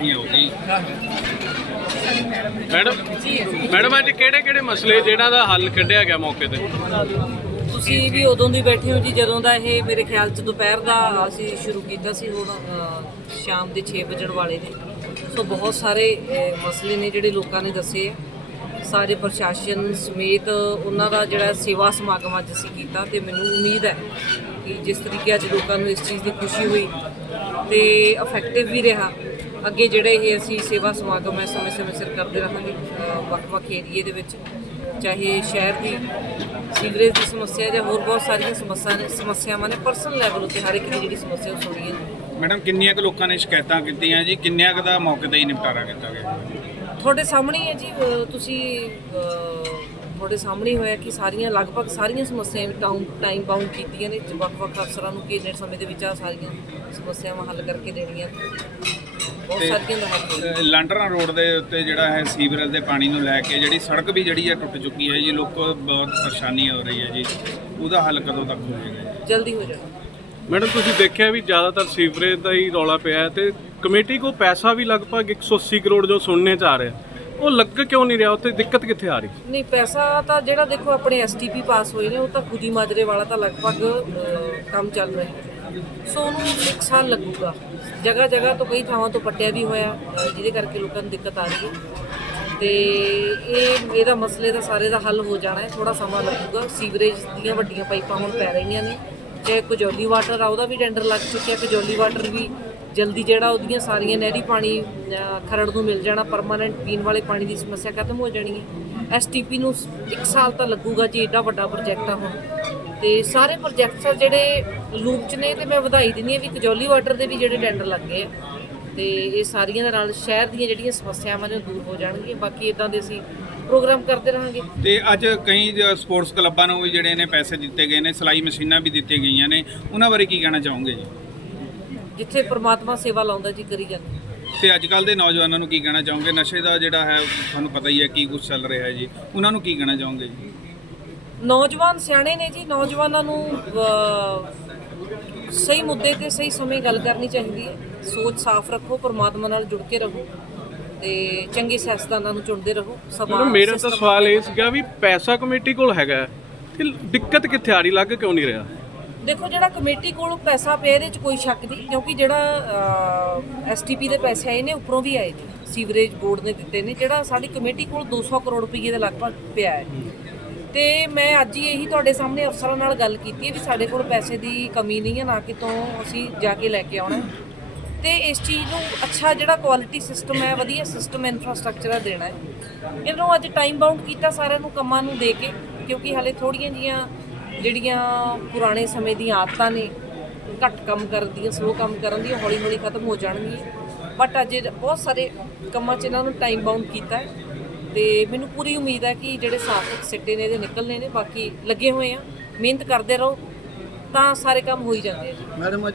ਇਕੱਠੀਆਂ ਹੋ ਗਈ ਮੈਡਮ ਮੈਡਮ, ਅੱਜ ਕਿਹੜੇ ਕਿਹੜੇ ਮਸਲੇ ਜਿਹੜਾ ਦਾ ਹੱਲ ਕੱਢਿਆ ਗਿਆ ਮੌਕੇ ਤੇ? ਤੁਸੀਂ ਵੀ ਉਦੋਂ ਦੀ ਬੈਠੇ ਹੋ ਜੀ, ਜਦੋਂ ਦਾ ਇਹ ਮੇਰੇ ਖਿਆਲ ਚ ਦੁਪਹਿਰ ਦਾ ਅਸੀਂ ਸ਼ੁਰੂ ਕੀਤਾ ਸੀ, ਹੁਣ ਸ਼ਾਮ ਦੇ 6 ਵਜਣ ਵਾਲੇ ਨੇ। ਸੋ ਬਹੁਤ ਸਾਰੇ ਮਸਲੇ ਨੇ ਜਿਹੜੇ ਲੋਕਾਂ ਨੇ ਦੱਸੇ ਆ। ਸਾਰੇ ਪ੍ਰਸ਼ਾਸਨ ਸਮੇਤ ਉਹਨਾਂ ਦਾ ਜਿਹੜਾ ਸੇਵਾ ਸਮਾਗਮ ਅੱਜ ਅਸੀਂ ਕੀਤਾ ਤੇ ਮੈਨੂੰ ਉਮੀਦ ਹੈ ਕਿ ਜਿਸ ਤਰੀਕੇ ਅੱਜ ਲੋਕਾਂ ਨੂੰ ਇਸ ਚੀਜ਼ ਦੀ ਖੁਸ਼ੀ ਹੋਈ ਤੇ ਇਫੈਕਟਿਵ ਵੀ ਰਿਹਾ। ਅੱਗੇ ਜਿਹੜੇ ਇਹ ਅਸੀਂ ਸੇਵਾ ਸਮਾਗਮ ਹੈ ਸਮੇਂ ਸਮੇਂ ਸਿਰ ਕਰਦੇ ਰਹਾਂਗੇ ਵੱਖ-ਵੱਖ ਏਰੀਏ ਦੇ ਵਿੱਚ ਚਾਹੇ ਸ਼ਹਿਰ ਦੀ ਸੀਵਰੇਜ ਦੀ ਸਮੱਸਿਆ ਜਾਂ ਹੋਰ ਬਹੁਤ ਸਾਰੀਆਂ ਸਮੱਸਿਆ ਨੇ ਸਮੱਸਿਆਵਾਂ ਨੇ ਪਰਸਨਲ ਲੈਵਲ ਉੱਤੇ ਹਰ ਇੱਕ ਦੀ ਜਿਹੜੀ ਸਮੱਸਿਆ ਉਹ ਸੁਣੀ ਹੈ। ਮੈਡਮ ਕਿੰਨੀਆਂ ਕੁ ਲੋਕਾਂ ਨੇ ਸ਼ਿਕਾਇਤਾਂ ਕੀਤੀਆਂ ਜੀ? ਕਿੰਨਿਆਂ ਕੁ ਦਾ ਮੌਕੇ ਤੇ ਹੀ ਨਿਪਟਾਰਾ ਕੀਤਾ ਗਿਆ? ਤੁਹਾਡੇ ਸਾਹਮਣੇ ਹੀ ਜੀ ਤੁਸੀਂ ਤੁਹਾਡੇ ਸਾਹਮਣੇ ਹੀ ਹੋਇਆ ਕਿ ਸਾਰੀਆਂ ਲਗਭਗ ਸਾਰੀਆਂ ਸਮੱਸਿਆਵਾਂ ਟਾਊਨ ਟਾਈਮ ਬਾਉਂਡ ਕੀਤੀਆਂ ਨੇ ਵੱਖ-ਵੱਖ ਅਫਸਰਾਂ ਨੂੰ ਕਿੰਨੇ ਸਮੇਂ ਦੇ ਵਿੱਚ ਆ ਸਾਰੀਆਂ ਸਮੱਸਿਆਵਾਂ ਹੱਲ ਕਰਕੇ ਦੇਣੀਆਂ। ਬਹੁਤ ਤੇ, ਸਾਰੀਆਂ ਦਾ ਹੱਲ ਹੋਇਆ ਅਹ ਲਾਂਡਰਾਂ ਰੋਡ ਦੇ ਉੱਤੇ ਜਿਹੜਾ ਹੈ ਸੀਵਰੇਜ ਦੇ ਪਾਣੀ ਨੂੰ ਲੈ ਕੇ ਜਿਹੜੀ ਸੜਕ ਵੀ ਜਿਹੜੀ ਹੈ ਟੁੱਟ ਚੁੱਕੀ ਹੈ ਜੀ ਲੋਕੋ ਬਹੁਤ ਪਰੇਸ਼ਾਨੀ ਹੋ ਰਹੀ ਹੈ ਜੀ। ਉਹਦਾ ਹੱਲ ਕਦੋਂ ਤੱਕ ਹੋਏਗਾ ਜੀ? ਜਲਦੀ ਹੋ ਜਾਣਾ ਮੈਡਮ ਤੁਸੀਂ ਦੇਖਿਆ ਵੀ ਜ਼ਿਆਦਾਤਰ ਸੀਵਰੇਜ ਦਾ ਹੀ ਰੌਲਾ ਪਿਆ ਹੈ ਤੇ ਕਮੇਟੀ ਕੋ ਪੈਸਾ ਵੀ ਲਗਭਗ 180 ਕਰੋੜ ਜੋ ਸੁਣਨੇ ਚ ਆ ਰਿਹਾ। ਉਹ ਲੱਗ ਕਿਉਂ ਨਹੀਂ ਰਿਹਾ? ਉੱਥੇ ਦਿੱਕਤ ਕਿੱਥੇ ਆ ਰਹੀ? ਨਹੀਂ ਪੈਸਾ ਤਾਂ ਜਿਹੜਾ ਦੇਖੋ ਆਪਣੇ ਐਸਟੀਪੀ ਪਾਸ ਹੋਏ ਨੇ ਉਹ ਤਾਂ ਖੁਦੀ ਮਾਜਰੇ ਵਾਲਾ ਤਾਂ ਲਗਭਗ ਅਹ, ਕੰਮ ਚੱਲ ਰਿਹਾ ਹੈ। ਸੋ ਉਹਨੂੰ ਇੱਕ ਸਾਲ ਲੱਗੂਗਾ। ਜਗ੍ਹਾ ਜਗ੍ਹਾ ਤੋਂ ਕਈ ਥਾਵਾਂ ਤੋਂ ਪੱਟਿਆ ਵੀ ਹੋਇਆ ਅਹ, ਜਿਹਦੇ ਕਰਕੇ ਲੋਕਾਂ ਨੂੰ ਦਿੱਕਤ ਆ ਰਹੀ ਹੈ। ਤੇ ਇਹ ਇਹਦਾ ਮਸਲੇ ਦਾ ਸਾਰੇ ਦਾ ਹੱਲ ਹੋ ਜਾਣਾ ਹੈ। ਥੋੜਾ ਸਮਾਂ ਲੱਗੂਗਾ। ਸੀਵਰੇਜ ਦੀਆਂ ਵੱਡੀਆਂ ਪਾਈਪਾਂ ਹੁਣ ਪੈ ਰਹੀਆਂ ਨੇ। ਚਾਹੇ ਕਜੌਲੀ ਵਾਟਰ ਆ ਉਹਦਾ ਵੀ ਟੈਂਡਰ ਲੱਗ ਚੁੱਕਿਆ। ਕਜੌਲੀ ਵਾਟਰ ਵੀ ਜਲਦੀ ਜਿਹੜਾ ਉਹਦੀਆਂ ਸਾਰੀਆਂ ਨਹਿਰੀ ਪਾਣੀ ਖਰੜ ਨੂੰ ਮਿਲ ਜਾਣਾ ਪਰਮਾਨੈਂਟ ਪੀਣ ਵਾਲੇ ਪਾਣੀ ਦੀ ਸਮੱਸਿਆ ਖਤਮ ਹੋ ਜਾਣੀ ਹੈ। ਐਸਟੀਪੀ ਨੂੰ 1 ਸਾਲ ਤਾਂ ਲੱਗੂਗਾ ਜੀ ਐਡਾ ਵੱਡਾ ਪ੍ਰੋਜੈਕਟ ਆ ਹੁਣ। ਤੇ ਸਾਰੇ ਪ੍ਰੋਜੈਕਟਸ ਆ ਜਿਹੜੇ ਲੂਪ 'ਚ ਨੇ ਤੇ ਮੈਂ ਵਧਾਈ ਦਿੰਦੀ ਹਾਂ ਵੀ ਕਜੌਲੀ ਵਾਟਰ ਦੇ ਵੀ ਜਿਹੜੇ ਟੈਂਡਰ ਲੱਗੇ ਆ। ਤੇ ਇਹ ਸਾਰੀਆਂ ਦੇ ਨਾਲ ਸ਼ਹਿਰ ਦੀਆਂ ਜਿਹੜੀਆਂ ਸਮੱਸਿਆਵਾਂ ਨੇ ਉਹ ਦੂਰ ਹੋ ਜਾਣਗੀਆਂ। ਬਾਕੀ ਇਦਾਂ ਦੇ ਅਸੀਂ ਪ੍ਰੋਗਰਾਮ ਕਰਦੇ ਰਹਾਂਗੇ। ਤੇ ਅੱਜ ਕਈ ਸਪੋਰਟਸ ਕਲੱਬਾਂ ਨੂੰ ਵੀ ਜਿਹੜੇ ਨੇ ਪੈਸੇ ਦਿੱਤੇ ਗਏ ਨੇ, ਸਿਲਾਈ ਮਸ਼ੀਨਾਂ ਵੀ ਦਿੱਤੀਆਂ ਗਈਆਂ ਨੇ। ਉਹਨਾਂ ਬਾਰੇ ਕੀ ਕਹਿਣਾ ਚਾਹੋਗੇ ਜੀ? ਜਿੱਥੇ ਪ੍ਰਮਾਤਮਾ ਸੇਵਾ ਲਾਉਂਦਾ ਜੀ ਕਰੀ ਜਾਂਦੇ। ਤੇ ਅੱਜ ਕੱਲ ਦੇ ਨੌਜਵਾਨਾਂ ਨੂੰ ਕੀ ਕਹਿਣਾ ਚਾਹੋਗੇ? ਨਸ਼ੇ ਦਾ ਜਿਹੜਾ ਹੈ ਤੁਹਾਨੂੰ ਪਤਾ ਹੀ ਹੈ ਕੀ ਕੁਝ ਚੱਲ ਰਿਹਾ ਹੈ ਜੀ। ਉਹਨਾਂ ਨੂੰ ਕੀ ਕਹਿਣਾ ਚਾਹੋਗੇ ਜੀ? ਨੌਜਵਾਨ ਸਿਆਣੇ ਨੇ ਜੀ ਨੌਜਵਾਨਾਂ ਨੂੰ ਸਹੀ ਮੁੱਦੇ ਤੇ ਸਹੀ ਸਮੇਂ ਗੱਲ ਕਰਨੀ ਚਾਹੀਦੀ ਹੈ। ਸੋਚ ਸਾਫ਼ ਰੱਖੋ ਪਰਮਾਤਮਾ ਨਾਲ ਜੁੜ ਕੇ ਰਹੋ ਤੇ ਚੰਗੇ ਸਿਆਸਤਦਾਨਾਂ ਨੂੰ ਚੁਣਦੇ ਰਹੋ। ਮੈਡਮ ਮੇਰਾ ਤਾਂ ਸਵਾਲ ਇਹ ਸੀਗਾ ਵੀ ਪੈਸਾ ਕਮੇਟੀ ਕੋਲ ਹੈਗਾ ਤੇ ਦਿੱਕਤ ਕਿੱਥੇ ਆ ਰਹੀ? ਲੱਗ ਕਿਉਂ ਨਹੀਂ ਰਿਹਾ? ਦੇਖੋ ਜਿਹੜਾ ਕਮੇਟੀ ਕੋਲ ਪੈਸਾ ਪਿਆ, ਇਹਦੇ ਚ ਕੋਈ ਸ਼ੱਕ ਨਹੀਂ, ਕਿਉਂਕਿ ਜਿਹੜਾ ਐਸਟੀਪੀ ਦੇ ਪੈਸੇ ਆਏ ਨੇ, ਉੱਪਰੋਂ ਵੀ ਆਏ ਨੇ, ਸੀਵਰੇਜ ਬੋਰਡ ਨੇ ਦਿੱਤੇ ਨੇ, ਜਿਹੜਾ ਸਾਡੀ ਕਮੇਟੀ ਕੋਲ 200 ਕਰੋੜ ਰੁਪਏ ਦੇ ਲਗਭਗ ਪਿਆ ਹੈ ਤੇ ਮੈਂ ਅੱਜ ਹੀ ਇਹੀ ਤੁਹਾਡੇ ਸਾਹਮਣੇ ਅਫਸਰਾਂ ਨਾਲ ਗੱਲ ਕੀਤੀ ਹੈ ਵੀ ਸਾਡੇ ਕੋਲ ਪੈਸੇ ਦੀ ਕਮੀ ਨਹੀਂ ਹੈ, ਨਾ ਕਿ ਤੋਂ ਅਸੀਂ ਜਾ ਕੇ ਲੈ ਕੇ ਆਉਣਾ ਹੈ। ਤੇ ਇਸ ਚੀਜ਼ ਨੂੰ ਅੱਛਾ ਜਿਹੜਾ ਕੁਆਲਿਟੀ ਸਿਸਟਮ ਹੈ, ਵਧੀਆ ਸਿਸਟਮ ਇਨਫਰਾਸਟ੍ਰਕਚਰ ਦੇਣਾ ਹੈ ਇਹਨੂੰ ਅੱਜ ਟਾਈਮ ਬਾਉਂਡ ਕੀਤਾ ਸਾਰਿਆਂ ਨੂੰ, ਕੰਮਾਂ ਨੂੰ ਦੇ ਕੇ, ਕਿਉਂਕਿ ਹਲੇ ਥੋੜੀਆਂ ਜੀਆਂ ਜਿਹੜੀਆਂ ਪੁਰਾਣੇ ਸਮੇਂ ਦੀਆਂ ਆਦਤਾਂ ਨੇ, ਘੱਟ ਕੰਮ ਕਰਨ ਦੀਆਂ ਸਲੋ ਕੰਮ ਕਰਨ ਦੀਆਂ ਹੌਲੀ ਹੌਲੀ ਖਤਮ ਹੋ ਜਾਣਗੀਆਂ। ਬਟ ਅੱਜ ਬਹੁਤ ਸਾਰੇ ਕੰਮਾਂ 'ਚ ਇਹਨਾਂ ਨੂੰ ਟਾਈਮ ਬਾਉਂਡ ਕੀਤਾ ਹੈ ਤੇ ਮੈਨੂੰ ਪੂਰੀ ਉਮੀਦ ਹੈ ਕਿ ਜਿਹੜੇ ਸਾਫ਼ ਸਿੱਟੇ ਨੇ, ਇਹਦੇ ਨਿਕਲਣੇ ਨੇ, ਬਾਕੀ ਲੱਗੇ ਹੋਏ ਆ। ਮਿਹਨਤ ਕਰਦੇ ਰਹੋ, ਤਾਂ ਸਾਰੇ ਕੰਮ ਹੋ ਹੀ ਜਾਂਦੇ ਆ ਜੀ। ਮੈਡਮ